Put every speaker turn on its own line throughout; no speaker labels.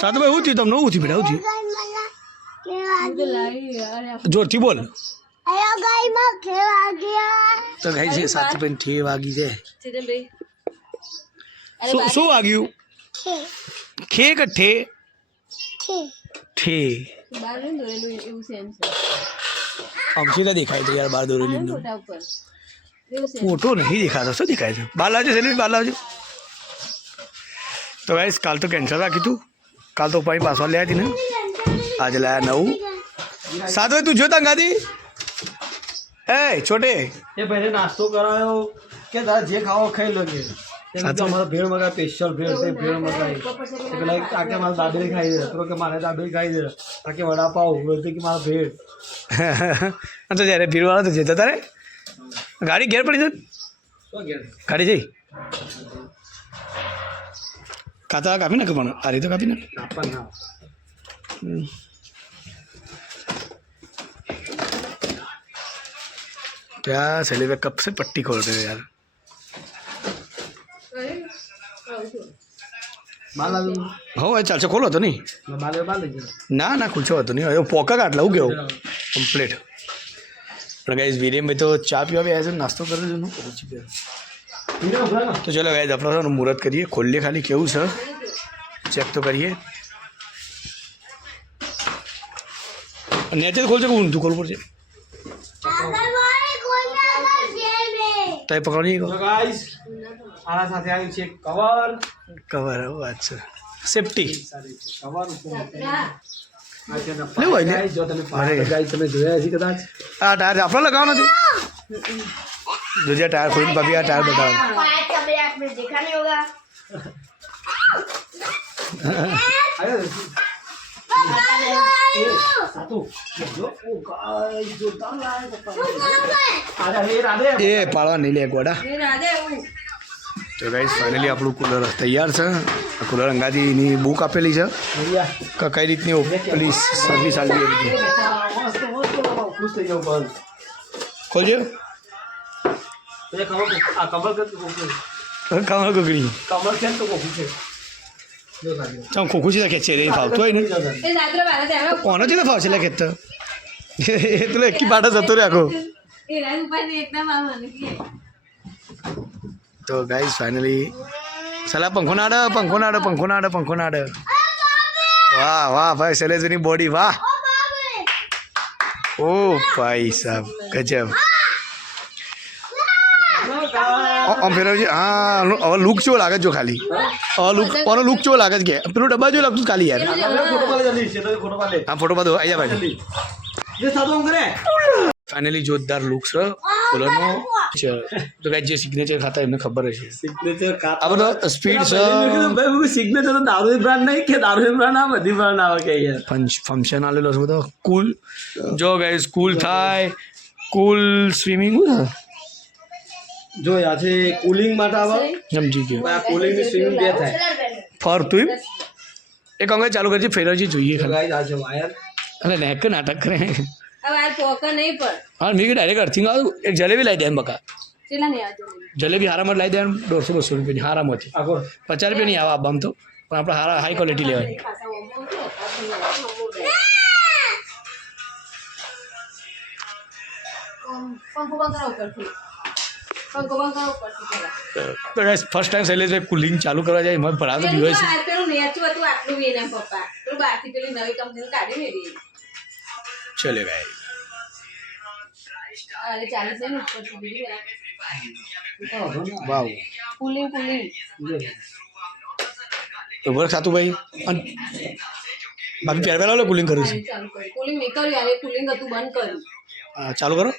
સાતુભાઈ શું થયું તમને શું થયું બેટા શું થયું જોરથી બોલ તો ગાઈ છે સાતુભાઈ ઠે વાગી છે શું શું વાગ્યું ખે કે ઠે ઠે આમ સીધા દેખાય છે યાર બાર દોરેલી ફોટો નહીં દેખાતો શું દેખાય છે બાર લાવજો સેલિબ્રિટી બાર લાવજો તો ગાઈસ કાલ તો કેન્સલ રાખ્યું હતું કાલ તો પાણી પાછવા લે હતી ને આજે લાયા નવું. સાત તું જોતા ગાદી એ છોટે.
એ ભાઈને નાસ્તો કરાયો કે તારે જે ખાવો ખાઈ લો કે. અમારો ભેળ મગાય સ્પેશિયલ ભેળ તે ભેળ મગાવી પેલા કાકે મારે દાબેલી ખાઈ દે તો કે મારે દાબેલી ખાઈ દે કાકે વડાપાવ બોલતી કે મારા ભેળ.
તો જ્યારે ભીડવાળા તો જતા તારે? ગાડી ઘેર પડી છે? ગાડી જઈ? કાતા કાપી નાખ પણ આ રીતે કાપી નાખ
આપણ ના
ત્યાં સેલિબ્રેટ કપ से पट्टी खोल रहे हो यार
બાલ આવ્યું
હો એ ચાલશે ખોલો તો નહીં
બાલ બાલ લઈ ગયો
ના ના ખુલશો હતો નહીં હવે પોકા કાટલા હું કેવું કમ્પ્લીટ પણ ગાઈઝ વિરેમભાઈ તો ચા પીવા બી આવ્યા છે નાસ્તો કરે છે એનું. તો ચલો ગાય આપણે છે ને મુહૂર્ત કરીએ. ખોલીએ ખાલી કેવું છે? ચેક તો કરીએ. નેચે ખોલશે કે ઊંધું ખોલવું પડશે?
તય પકડી આના સાથે આવ્યું છે કવર.
કવર વાત છે. સેફટી
કવર છે ને જો તમે. ગાઈસ તમે જોયા છે કદાચ?
આ ટાયર આપણે લગાવવા નથી દૂધિયા ટાયર ખોલીને ભાભી આ ટાયર બતાવે
देखा नहीं होगा
આવ્યો ને? એ, સાતું. જો, ઓ guys, જોરદાર લાગે પપ્પા. અરે, હે રાધે.
એ પાડવા નહીં લે ગોડા તો ગાઈસ ફાઇનલી આપણું કુલર તૈયાર છે આ કુલર અંગાજીની બુક આપેલી છે
ભૈયા.
કે કઈ રીતની ઓપ- પેલી સર્વિસ આપી એ રીતે
મસ્ત, મસ્ત, ખુશ થઈ ગયો બસ.
ખોલજો
તો એ ખબર કે આ કમર કે તો કોકું.
કામળ કકડી
કમર છે ને તો કોકું છે.
ચાલ ખોખું છે ખેંચે રે ફાવતું હોય ને. કોનો છે ફાવ છે લે તો. એ તો એકી પાટા જતો રે આખો. તો ગાઈસ ફાઇનલી સલા પંખો નાડે પંખો નાડે પંખો નાડે પંખો નાડે. વાહ વાહ ભાઈ શૈલેષની બોડી વાહ. ઓ ભાઈ સાહેબ ગજબ આ- આમ ફેરવજે હા હવે લુક ચેવો લાગે છે જો ખાલી. હવે લુક આનો લુક ચેવો લાગે છે કે? પેલું ડબ્બા જેવું લાગતું ખાલી યાર.
હા ફોટો પાડે જલ્દી છે તો ફોટો પાડે.
આ ફોટો પાડો. આયા ભાઈ. ફાઇનલી જોરદાર લુક છે. કુલરનો તો કઈ જે સિગ્નેચર ખાતા એમને ખબર હશે.
સિગ્નેચર કાપ
આ બધો સ્પીડ છે.
ભાઈ સિગ્નેચર તો દારૂ બ્રાન્ડ નહીં કે દારૂ બ્રાન્ડ આ બધી બ્રાન્ડ આવે કે યાર.
ફંક્શન આલેલો છે બધો. કુલ જો ગાઈસ કુલ થાય. કુલ સ્વિમિંગ
जो याचे कूलिंग मातावा हम जी
के मैं
कूलिंग में स्विमिंग किया था फॉर
तू एक अंगे चालू कर जी फेरो जी जो
ये खा आज वायर
अरे नेक नाटक कर हैं।
अब यार पोका नहीं पर।
हाँ मी के डायरेक्ट अर्थिंग आ एक जलेबी लाई दे बका।
चला नहीं
हरा
मर लाई दे हम। 200 200 रुपए हरा मोती। आको 50 रुपए
नहीं आवा अब तो। पर आपरा हरा हाई क्वालिटी
लेवे कौन ફર્સ્ટ ટાઈમ શૈલેષભાઈ કુલિંગ ચાલુ કરવા જાય એમાં ભરાતો દિવસ. ચલે ભાઈ. વર્ક ખાતું ભાઈ? અને બાકી પહેરવેલા લો કુલિંગ કરું છું?
કુલિંગ નહીં કર્યું. હવે કુલિંગ હતું બંધ કર્યું.
ચાલુ કરો.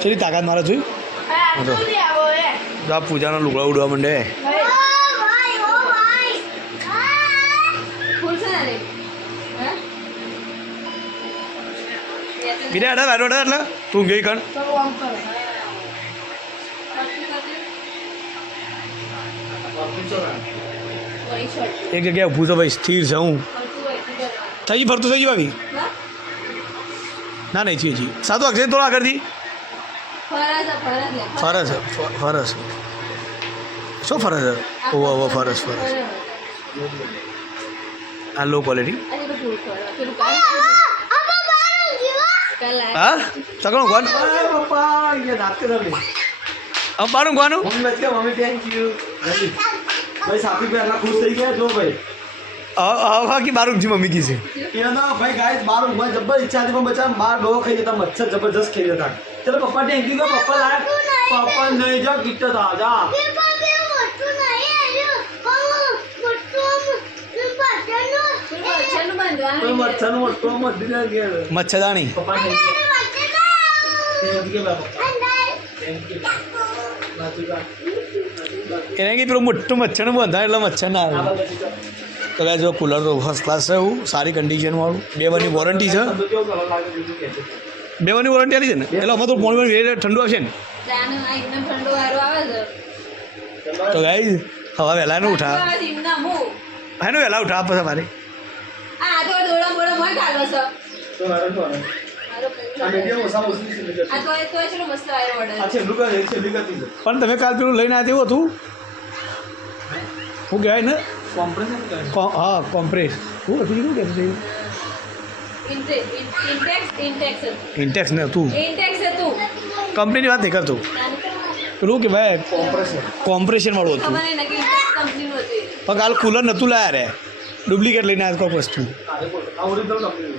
ચલી તાકાત મારે જોઈ આ પૂજાનો લુગડા ઉડવા માંડે
બીજા ને રે હા
અડા અડા અડા એટલે તું ગઈ કણ એક જગ્યાએ ઊભું તો ભાઈ, સ્થિર છે હું. થઈ ફરતું થઈ ગયું ભાભી? ના નહીં જી જી. સાતું અક્ષય થોડા આગળથી. ફરસ ફરસ શું ફરસ ઓવો ઓવો ફરસ ફરસ આ લો ક્વોલિટી હા? તકણું કોણ અંબાનું કોનું
મમ્મી થેન્ક યુ ભાઈ સાથી ભાઈ આટલા ખુશ થઈ ગયા જો ભાઈ.
હા કે બારું જી મમ્મી કી છે.
એના ભાઈ ગાય બાર ઊંઘવા જબર ઈચ્છા હતી પણ બચા માર બહુ ખાઈ જતા મચ્છર જબરજસ્ત ખાઈ જતા. ચલો પપ્પા થેન્ક યુ પપ્પા લાય. પપ્પા નહીં જા ગીત તા જા નું ના ગયા
મચ્છરદાણી. એને કે પેલું મોટું મચ્છર બંધાય એટલે મચ્છર ના આવે.
જો
કુલર તો ફર્સ્ટ ક્લાસ છે એવું સારી કન્ડિશનવાળું બે વરની વોરંટી છે. બે વરની વોરંટી આલી છે ને? એટલે તો પોણી ઠંડુ આવશે ને.
આવે
તો ગાઈ હવા વહેલા ને ઉઠા.
આવે.
હા. ને વહેલા ઉઠા પછી મારે પણ તમે કાલ પેલું લઈને આવ્યા તેવું હતું? શું કહેવાય ને હા કોમ્પ્રેસ શું હતું શું કહેતું. ઇન્ટેક્સ ને હતું કંપનીની વાત નહીં કરતું પેલું કે ભાઈ
કોમ્પ્રેશન
વાળું હતું. પણ કાલ કુલર નહોતું લાયા રે ડુપ્લિકેટ લઈને આવ્યા વસ્તુ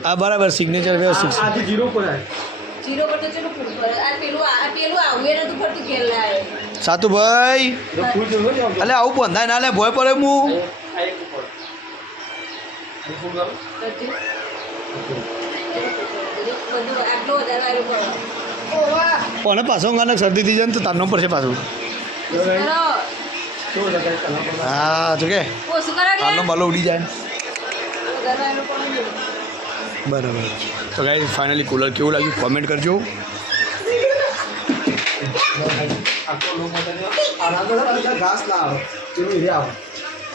આ
બરાબર સિગ્નેચર વ્યવસ્થિત છે
જીરો પર
જીરો પર તો ચલો ફૂલ પર આ પેલું પેલું આવું નતું ફરતું ઘેર લાવે
સાતુભાઈ
જો ફૂલ જો જો
અલે આવું બંધાય ના લે ભોય પડે હું
આ એક ઉપર.
વધારે આવ્યો કરો
પણ પાછો ગાને શરદી થઈ જાય ને તો તારનો પડશે પાછું.
શું
હા તો કે. તારનો બાલો ઉડી જાય બરાબર. તો ગાઈ ફાઇનલી કુલર કેવું લાગ્યું? કોમેન્ટ કરજો.
ઘાસ ના આવે.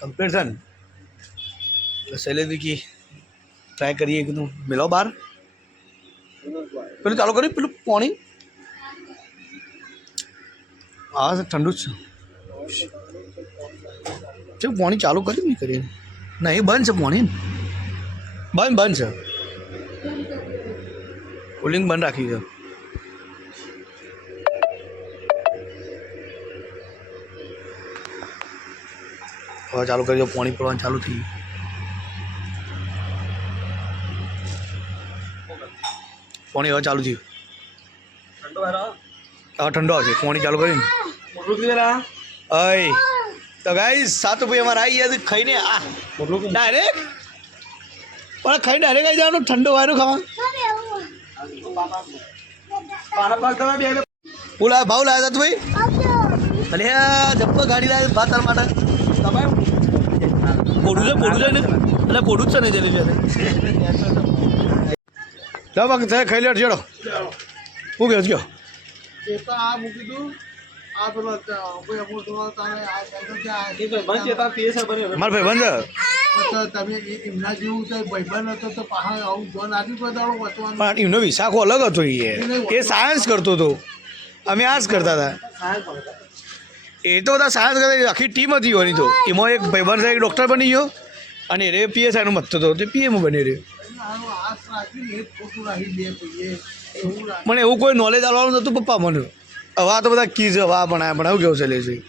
કમ્પેરિઝન શૈલેન્દ્ર કી ટ્રાય કરીએ કીધું મિલો બાર પેલું ચાલુ કર્યું પેલું પાણી હા સર ઠંડુ જ છે ચેવું પાણી ચાલુ કર્યું નહીં કરીને નહીં બંધ છે પાણી બંધ બંધ છે કુલિંગ બંધ રાખી છે હવે ચાલુ કરી દો પાણી પડવાનું ચાલુ થઈ પાણી હવે ચાલુ થયું. હા ઠંડો આવશે. પાણી ચાલુ કરીને.
મોટલું
અય તો ગાઈ સાત ભાઈ અમારે આવી ગયા ખાઈને. આ ડાયરેક્ટ પણ ખાઈ ડાયરેક્ટ આવી જવાનું ઠંડો વાયરો ખાવા
પાના પાક તમે બે બે
ભાવ લાવ્યા હતા ભાઈ? અરે જબ્બર ગાડી લાવી ભાતર માટે.
તમે
પોડું છે? પોડું છે ને? એટલે પોડું જ છે ને જલેબી અને. લો બાકી તમે ખાઈ લેટ જેડો હું ગયો ગયો.
એ તો આ મૂકી દઉં
મારા ભાઈ બંધ. પણ એમનો વિશાખો અલગ હતો એ. એ સાયન્સ કરતો હતો. અમે આ જ કરતા હતા. એ તો બધા સાયન્સ કરતા આખી ટીમ હતી એની તો. એમાં એક ભાઈબંધ એક ડૉક્ટર બની ગયો. અને એ પીએસઆઈનો મતતો હતો, તે પીએમ બની રહ્યો. મને એવું કોઈ નોલેજ આવવાનું નહોતું, પપ્પા મને. હવે આ તો બધા કીઝ હવા ભણાય ભણાવું કેવું ચાલે છે?